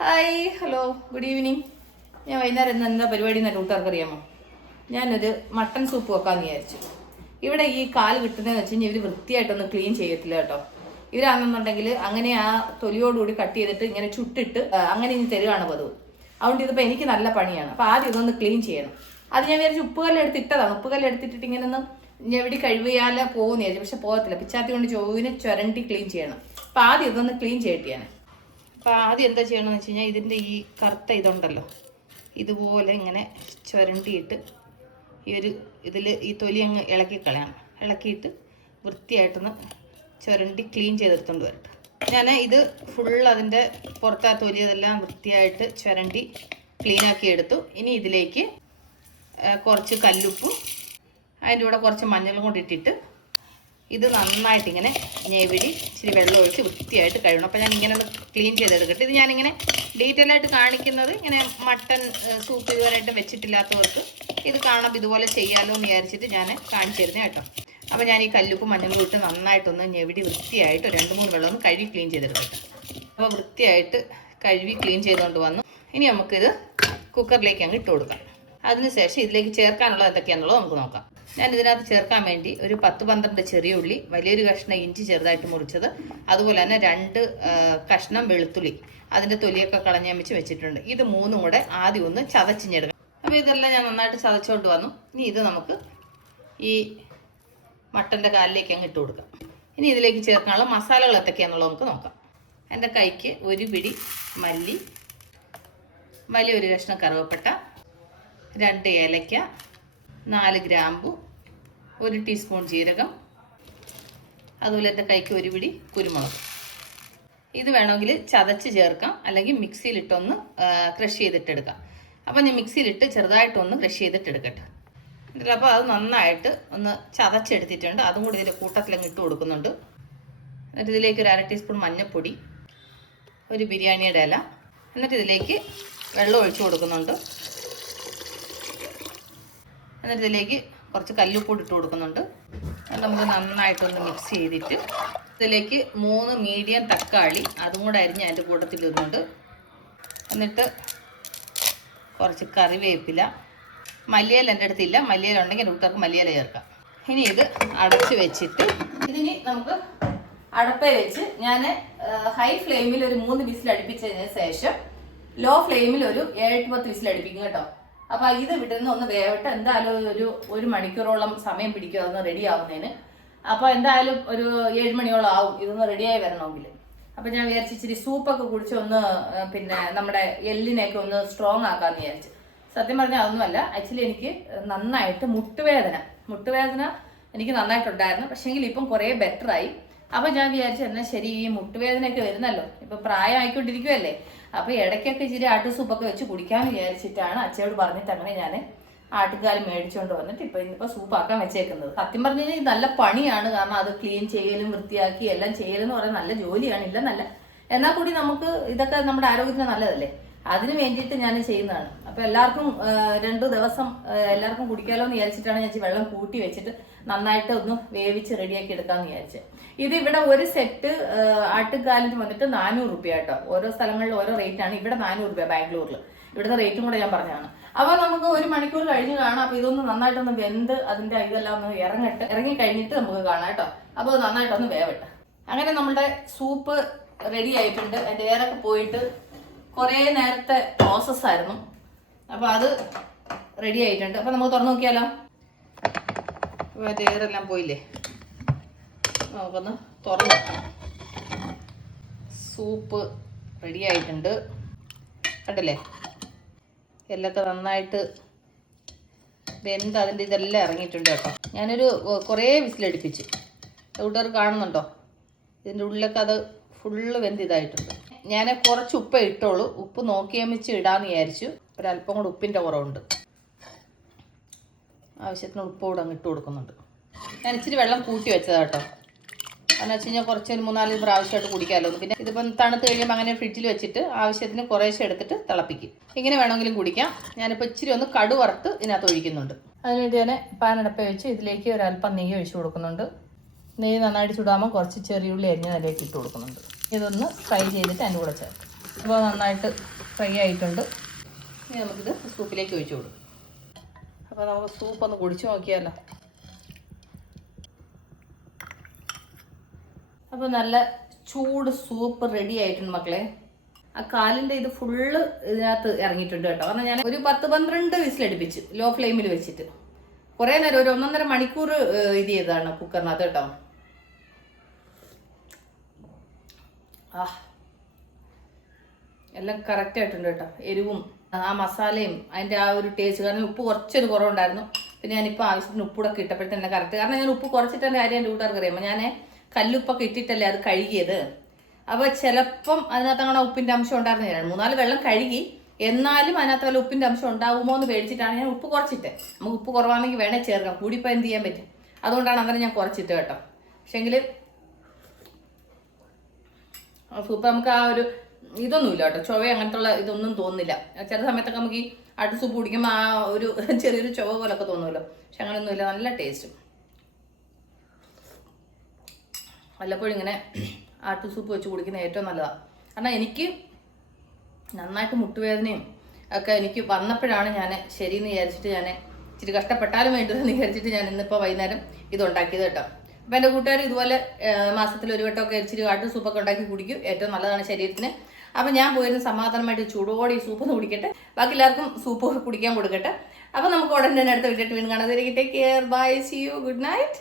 Hi hello good evening. ഞാൻ വൈകുന്നേരം ഇന്ന് എന്താ പരിപാടി എന്ന് കൂട്ടുകാർക്ക് അറിയാമോ? ഞാനൊരു മട്ടൺ സൂപ്പ് വെക്കാമെന്ന് വിചാരിച്ചു. ഇവിടെ ഈ കാല് കിട്ടുന്നതെന്ന് വെച്ച് കഴിഞ്ഞാൽ ഇവർ വൃത്തിയായിട്ടൊന്ന് ക്ലീൻ ചെയ്യത്തില്ല കേട്ടോ. ഇവരാണെന്നുണ്ടെങ്കിൽ അങ്ങനെ ആ തൊലിയോടുകൂടി കട്ട് ചെയ്തിട്ട് ഇങ്ങനെ ചുട്ടിട്ട് അങ്ങനെ ഇനി തരുവാണ് പതിവ്. അതുകൊണ്ട് ഇതിപ്പോൾ എനിക്ക് നല്ല പണിയാണ്. അപ്പോൾ ആദ്യം ഇതൊന്ന് ക്ലീൻ ചെയ്യണം. അത് ഞാൻ വിചാരിച്ചു ഉപ്പുകല്ലെടുത്തിട്ടതാണ്. ഉപ്പുകല്ലെടുത്തിട്ടിട്ട് ഇങ്ങനെ ഒന്ന് ഞെവിടി കഴിവിയാൽ പോകുമെന്ന് വിചാരിച്ചു. പക്ഷെ പോകത്തില്ല. പിച്ചാത്തി കൊണ്ട് ചോവിനെ ചുരണ്ടി ക്ലീൻ ചെയ്യണം. അപ്പോൾ ആദ്യം ഇതൊന്ന് ക്ലീൻ ചെയ്തിട്ട് ഞാൻ അപ്പോൾ ആദ്യം എന്താ ചെയ്യണമെന്ന് വെച്ച് കഴിഞ്ഞാൽ ഇതിൻ്റെ ഈ കറുത്ത ഇതുണ്ടല്ലോ, ഇതുപോലെ ഇങ്ങനെ ചുരണ്ടിയിട്ട് ഇതിൽ ഈ തൊലി അങ്ങ് ഇളക്കി കളയണം. ഇളക്കിയിട്ട് വൃത്തിയായിട്ടൊന്ന് ചുരണ്ടി ക്ലീൻ ചെയ്തെടുത്തോണ്ട് വരട്ടെ. ഞാൻ ഇത് ഫുൾ അതിൻ്റെ പുറത്തെ തൊലി ഇതെല്ലാം വൃത്തിയായിട്ട് ചുരണ്ടി ക്ലീനാക്കി എടുത്തു. ഇനി ഇതിലേക്ക് കുറച്ച് കല്ലുപ്പും അതിൻ്റെ കൂടെ കുറച്ച് മഞ്ഞളും കൂടി ഇട്ടിട്ട് ഇത് നന്നായിട്ടിങ്ങനെ ഞെവിടി ഇച്ചിരി വെള്ളം ഒഴിച്ച് വൃത്തിയായിട്ട് കഴുകണം. അപ്പോൾ ഞാൻ ഇങ്ങനെ ഒന്ന് ക്ലീൻ ചെയ്തെടുക്കട്ടെ. ഇത് ഞാനിങ്ങനെ ഡീറ്റെയിൽ ആയിട്ട് കാണിക്കുന്നത് ഇങ്ങനെ മട്ടൺ സൂപ്പ് ഇതുവരെയായിട്ടും വെച്ചിട്ടില്ലാത്തവർക്ക് ഇത് കാണുമ്പോൾ ഇതുപോലെ ചെയ്യാമല്ലോ എന്ന് വിചാരിച്ചിട്ട് ഞാൻ കാണിച്ചു തരുന്നത് കേട്ടോ. അപ്പോൾ ഞാൻ ഈ കല്ലുപ്പും മഞ്ഞളും ഇട്ട് നന്നായിട്ടൊന്ന് ഞെവിടി വൃത്തിയായിട്ട് 2-3 വെള്ളം ഒന്ന് കഴുകി ക്ലീൻ ചെയ്തെടുക്കട്ടെ. അപ്പോൾ വൃത്തിയായിട്ട് കഴുകി ക്ലീൻ ചെയ്തുകൊണ്ട് വന്നു. ഇനി നമുക്കിത് കുക്കറിലേക്ക് അങ്ങ് ഇട്ട് കൊടുക്കാം. അതിനുശേഷം ഇതിലേക്ക് ചേർക്കാനുള്ളത് എന്തൊക്കെയാണെന്നുള്ളത് നമുക്ക് നോക്കാം. ഞാൻ ഇതിനകത്ത് ചേർക്കാൻ വേണ്ടി ഒരു 10-12 ചെറിയ ഉള്ളി, വലിയൊരു കഷ്ണം ഇഞ്ചി ചെറുതായിട്ട് മുറിച്ചത്, അതുപോലെ തന്നെ 2 കഷ്ണം വെളുത്തുള്ളി, അതിൻ്റെ തൊലിയൊക്കെ കളഞ്ഞ് വെച്ചിട്ടുണ്ട്. ഇത് 3 കൂടെ ആദ്യം ഒന്ന് ചതച്ചിഞ്ഞെടുക്കാം. അപ്പോൾ ഇതെല്ലാം ഞാൻ നന്നായിട്ട് ചതച്ചുകൊണ്ട് വന്നു. ഇനി ഇത് നമുക്ക് ഈ മട്ടൻ്റെ കാലിലേക്ക് അങ്ങ് ഇട്ട് കൊടുക്കാം. ഇനി ഇതിലേക്ക് ചേർക്കാനുള്ള മസാലകൾ എന്തൊക്കെയാണെന്നുള്ളത് നമുക്ക് നോക്കാം. എൻ്റെ കൈക്ക് 1 പിടി മല്ലി, വലിയൊരു കഷ്ണം കറുവപ്പട്ട, 2 ഏലക്ക, 4 ഗ്രാമ്പു, 1 ടീസ്പൂൺ ജീരകം, അതുപോലെ എൻ്റെ കൈക്ക് 1 പിടി കുരുമുളക്. ഇത് വേണമെങ്കിൽ ചതച്ച് ചേർക്കാം, അല്ലെങ്കിൽ മിക്സിയിലിട്ടൊന്ന് ക്രഷ് ചെയ്തിട്ടെടുക്കാം. അപ്പോൾ ഞാൻ മിക്സിയിലിട്ട് ചെറുതായിട്ടൊന്ന് ക്രഷ് ചെയ്തിട്ടെടുക്കട്ടെ. അപ്പോൾ അത് നന്നായിട്ട് ഒന്ന് ചതച്ചെടുത്തിട്ടുണ്ട്. അതും കൂടി ഇതിൻ്റെ കൂട്ടത്തിലങ്ങ് ഇട്ട് കൊടുക്കുന്നുണ്ട്. എന്നിട്ട് ഇതിലേക്ക് 1/2 ടീസ്പൂൺ മഞ്ഞൾപ്പൊടി, 1 ബിരിയാണിയുടെ ഇല, എന്നിട്ട് ഇതിലേക്ക് വെള്ളം ഒഴിച്ചു കൊടുക്കുന്നുണ്ട്. എന്നിട്ട് ഇതിലേക്ക് കുറച്ച് കല്ലുപ്പൊടി ഇട്ട് കൊടുക്കുന്നുണ്ട്. നമുക്ക് നന്നായിട്ടൊന്ന് മിക്സ് ചെയ്തിട്ട് ഇതിലേക്ക് 3 മീഡിയം തക്കാളി അതും കൂടെ അരിഞ്ഞ് അതിൻ്റെ കൂട്ടത്തിൽ ഇടുന്നുണ്ട്. എന്നിട്ട് കുറച്ച് കറിവേപ്പില, മല്ലിയില എൻ്റെ അടുത്തില്ല, മല്ലിയില ഉണ്ടെങ്കിൽ കൂട്ടുകാർക്ക് മല്ലിയില ചേർക്കാം. ഇനി ഇത് അടച്ച് വെച്ചിട്ട് ഇതിന് നമുക്ക് അടപ്പേ വെച്ച് ഞാൻ ഹൈ ഫ്ലെയിമിൽ ഒരു 3 വിസിൽ അടുപ്പിച്ചതിന് ശേഷം ലോ ഫ്ലെയിമിൽ ഒരു 7-10 വിസിൽ അടുപ്പിക്കും കേട്ടോ. അപ്പോൾ ഇത് വിടുന്ന ഒന്ന് വേവട്ടെ. എന്തായാലും ഒരു മണിക്കൂറോളം സമയം പിടിക്കും അതൊന്ന് റെഡി ആവുന്നതിന്. അപ്പോൾ എന്തായാലും ഒരു 7 മണിയോളം ആവും ഇതൊന്ന് റെഡിയായി വരണമെങ്കിൽ. അപ്പോൾ ഞാൻ വിചാരിച്ചു ഇച്ചിരി സൂപ്പൊക്കെ കുടിച്ച് ഒന്ന് പിന്നെ നമ്മുടെ എല്ലിനെയൊക്കെ ഒന്ന് സ്ട്രോങ് ആക്കാമെന്ന് വിചാരിച്ചു. സത്യം പറഞ്ഞാൽ അതൊന്നുമല്ല, ആക്ച്വലി എനിക്ക് നന്നായിട്ട് മുട്ടുവേദന എനിക്ക് നന്നായിട്ടുണ്ടായിരുന്നു. പക്ഷേങ്കിൽ ഇപ്പം കുറേ ബെറ്ററായി. അപ്പോൾ ഞാൻ വിചാരിച്ചു എന്നാൽ ശരി, ഈ മുട്ടുവേദനയൊക്കെ വരുന്നല്ലോ, ഇപ്പം പ്രായമായിക്കൊണ്ടിരിക്കുമല്ലേ, അപ്പോൾ ഇടയ്ക്കൊക്കെ ഇച്ചിരി ആട്ടുസൂപ്പൊക്കെ വെച്ച് കുടിക്കാമെന്ന് വിചാരിച്ചിട്ടാണ് അച്ഛയോട് പറഞ്ഞിട്ട് അങ്ങനെ ഞാൻ ആട്ടുകാൽ മേടിച്ചുകൊണ്ട് വന്നിട്ട് ഇന്നിപ്പോൾ സൂപ്പാക്കാൻ വെച്ചേക്കുന്നത്. സത്യം പറഞ്ഞു കഴിഞ്ഞാൽ നല്ല പണിയാണ്. കാരണം അത് ക്ലീൻ ചെയ്യലും വൃത്തിയാക്കി എല്ലാം ചെയ്യലെന്ന് പറയുന്നത് നല്ല ജോലിയാണ്, ഇല്ലെന്നല്ല. എന്നാൽ കൂടി നമുക്ക് ഇതൊക്കെ നമ്മുടെ ആരോഗ്യത്തിന് നല്ലതല്ലേ, അതിന് വേണ്ടിയിട്ട് ഞാൻ ചെയ്യുന്നതാണ്. അപ്പോൾ എല്ലാവർക്കും 2 ദിവസം എല്ലാവർക്കും കുടിക്കാമല്ലോ എന്ന് വിചാരിച്ചിട്ടാണ് ഞാൻ വെള്ളം കൂട്ടി വെച്ചിട്ട് നന്നായിട്ട് ഒന്ന് വേവിച്ച് റെഡിയാക്കി എടുക്കാമെന്ന് വിചാരിച്ചത്. ഇത് ഇവിടെ ഒരു സെറ്റ് ആട്ടുകാലിന് വന്നിട്ട് 400 രൂപ കേട്ടോ. ഓരോ സ്ഥലങ്ങളിൽ ഓരോ റേറ്റ് ആണ്. ഇവിടെ 400 രൂപ ബാംഗ്ലൂരിൽ. ഇവിടുത്തെ റേറ്റും കൂടെ ഞാൻ പറഞ്ഞതാണ്. അപ്പോൾ നമുക്ക് 1 മണിക്കൂർ കഴിഞ്ഞ് കാണാം. അപ്പോൾ ഇതൊന്ന് നന്നായിട്ടൊന്ന് വെന്ത് അതിൻ്റെ ഇതെല്ലാം ഒന്ന് ഇറങ്ങി കഴിഞ്ഞിട്ട് നമുക്ക് കാണാം കേട്ടോ. അപ്പോൾ അത് നന്നായിട്ടൊന്ന് വേവട്ടെ. അങ്ങനെ നമ്മുടെ സൂപ്പ് റെഡി ആയിട്ടുണ്ട്. അതിൻ്റെ ഏറൊക്കെ പോയിട്ട് കുറേ നേരത്തെ പ്രോസസ്സായിരുന്നു. അപ്പോൾ അത് റെഡി ആയിട്ടുണ്ട്. അപ്പോൾ നമുക്ക് തുറന്നു നോക്കിയാലോ. അപ്പോൾ അതിൻ്റെ ഏറെല്ലാം പോയില്ലേ, നമുക്കൊന്ന് തുറന്നു നോക്കാം. സൂപ്പ് റെഡി ആയിട്ടുണ്ട്, കണ്ടില്ലേ, എല്ലൊക്കെ നന്നായിട്ട് വെന്ത് അതിൻ്റെ ഇതെല്ലാം ഇറങ്ങിയിട്ടുണ്ട് കേട്ടോ. ഞാനൊരു കുറേ വിസിലടുപ്പിച്ച്, കൂട്ടുകാർ കാണുന്നുണ്ടോ, ഇതിൻ്റെ ഉള്ളിലൊക്കെ അത് ഫുള്ള് വെന്ത് ഇതായിട്ടുണ്ട്. ഞാൻ കുറച്ച് ഉപ്പ് ഇട്ടോളൂ, ഉപ്പ് നോക്കിയാൽ വെച്ച് ഇടാമെന്ന് വിചാരിച്ചു. ഒരല്പം കൂടെ ഉപ്പിൻ്റെ കുറവുണ്ട്, ആവശ്യത്തിന് ഉപ്പ് കൂടെ അങ്ങ് ഇട്ട് കൊടുക്കുന്നുണ്ട്. ഞാൻ ഇച്ചിരി വെള്ളം കൂട്ടി വെച്ചതാണ് കേട്ടോ. എന്ന് വെച്ച് കഴിഞ്ഞാൽ കുറച്ച് 3-4 പ്രാവശ്യമായിട്ട് കുടിക്കാമല്ലോ. പിന്നെ ഇതിപ്പം തണുത്ത് കഴിയുമ്പോൾ അങ്ങനെ ഫ്രിഡ്ജിൽ വെച്ചിട്ട് ആവശ്യത്തിന് കുറേശ്ശെ എടുത്തിട്ട് തിളപ്പിക്കും. ഇങ്ങനെ വേണമെങ്കിലും കുടിക്കാം. ഞാനിപ്പോൾ ഇച്ചിരി ഒന്ന് കടു വറുത്ത് ഇതിനകത്ത് ഒഴിക്കുന്നുണ്ട്. അതിനുവേണ്ടി ഞാൻ പാനടപ്പ വെച്ച് ഇതിലേക്ക് ഒരല്പം നെയ്യ് ഒഴിച്ചു കൊടുക്കുന്നുണ്ട്. നെയ്യ് നന്നായിട്ട് ചൂടാകുമ്പോൾ കുറച്ച് ചെറിയുള്ളി അരിഞ്ഞ് അതിലേക്ക് ഇട്ട് കൊടുക്കുന്നുണ്ട്. ഇതൊന്ന് ഫ്രൈ ചെയ്തിട്ട് അതിൻ്റെ കൂടെ ചേർക്കും. അപ്പോൾ നന്നായിട്ട് ഫ്രൈ ആയിട്ടുണ്ട്. ഇനി നമുക്കിത് സൂപ്പിലേക്ക് ഒഴിച്ചു കൊടുക്കും. അപ്പോൾ നമുക്ക് സൂപ്പ് ഒന്ന് കുടിച്ചു നോക്കിയാലോ. അപ്പോൾ നല്ല ചൂട് സൂപ്പ് റെഡി ആയിട്ടുണ്ട് മക്കളെ. ആ കാലിൻ്റെ ഇത് ഫുള്ള് ഇതിനകത്ത് ഇറങ്ങിയിട്ടുണ്ട് കേട്ടോ. കാരണം ഞാൻ ഒരു 10-12 വിസിലടുപ്പിച്ചു ലോ ഫ്ലെയിമിൽ വെച്ചിട്ട്. കുറേ നേരം, ഒരു 1.5 മണിക്കൂർ ഇത് ചെയ്തതാണ് കുക്കറിനകത്ത് കേട്ടോ. എല്ലാം കറക്റ്റ് ആയിട്ടുണ്ട് കേട്ടോ. എരിവും ആ മസാലയും അതിൻ്റെ ആ ഒരു ടേസ്റ്റ്. കാരണം ഉപ്പ് കുറച്ചൊരു കുറവുണ്ടായിരുന്നു. പിന്നെ ഞാനിപ്പോൾ ആവശ്യത്തിന് ഉപ്പൊക്കെ ഇട്ടപ്പോഴത്തന്നെ കറക്റ്റ്. കാരണം ഞാൻ ഉപ്പ് കുറച്ചിട്ടെൻ്റെ കാര്യം എൻ്റെ കൂട്ടുകാർക്ക് അറിയാമോ. ഞാൻ കല്ലുപ്പൊക്കെ ഇട്ടിട്ടല്ലേ അത് കഴുകിയത്. അപ്പോൾ ചിലപ്പം അതിനകത്ത് അങ്ങനെ ഉപ്പിൻ്റെ അംശം ഉണ്ടായിരുന്നു. 3-4 വെള്ളം കഴുകി, എന്നാലും അതിനകത്ത് വല്ല ഉപ്പിൻ്റെ അംശം ഉണ്ടാവുമോ എന്ന് പേടിച്ചിട്ടാണ് ഞാൻ ഉപ്പ് കുറച്ചിട്ട്. നമുക്ക് ഉപ്പ് കുറവാണെങ്കിൽ വേണേൽ ചേർക്കാം, കൂടിപ്പോൾ എന്ത് ചെയ്യാൻ പറ്റും. അതുകൊണ്ടാണ് അങ്ങനെ ഞാൻ കുറച്ചിട്ട് കേട്ടോ. പക്ഷെങ്കിൽ സൂപ്പ് നമുക്ക് ആ ഒരു ഇതൊന്നുമില്ല കേട്ടോ. ചൊവ അങ്ങനത്തുള്ള ഇതൊന്നും തോന്നില്ല. ചില സമയത്തൊക്കെ നമുക്ക് ഈ അടുത്ത സൂപ്പ് കുടിക്കുമ്പോൾ ആ ഒരു ചെറിയൊരു ചൊവ പോലൊക്കെ തോന്നുമല്ലോ. പക്ഷെ അങ്ങനെയൊന്നുമില്ല, നല്ല ടേസ്റ്റും. വല്ലപ്പോഴും ഇങ്ങനെ ആട്ടു സൂപ്പ് വെച്ച് കുടിക്കുന്നത് ഏറ്റവും നല്ലതാണ്. കാരണം എനിക്ക് നന്നായിട്ട് മുട്ടുവേദനയും ഒക്കെ എനിക്ക് വന്നപ്പോഴാണ് ഞാൻ ശരിയെന്ന് വിചാരിച്ചിട്ട് ഞാൻ ഇച്ചിരി കഷ്ടപ്പെട്ടാലും വേണ്ടതെന്ന് വിചാരിച്ചിട്ട് ഞാൻ ഇന്നിപ്പോൾ വൈകുന്നേരം ഇതുണ്ടാക്കിയത് കേട്ടോ. അപ്പോൾ എൻ്റെ കൂട്ടുകാർ ഇതുപോലെ മാസത്തിൽ ഒരു വട്ടമൊക്കെ ഇച്ചിരി ആട്ടു സൂപ്പൊക്കെ ഉണ്ടാക്കി കുടിക്കും. ഏറ്റവും നല്ലതാണ് ശരീരത്തിന്. അപ്പം ഞാൻ പോയിരുന്ന സമാധാനമായിട്ട് ചൂടോടെ ഈ സൂപ്പൊന്ന് കുടിക്കട്ടെ. ബാക്കി എല്ലാവർക്കും സൂപ്പ് കുടിക്കാൻ കൊടുക്കട്ടെ. അപ്പം നമുക്ക് ഉടനെ തന്നെ അടുത്ത വീഡിയോ വീണ്ടും കാണാതെ. Take care, bye, see you, good night.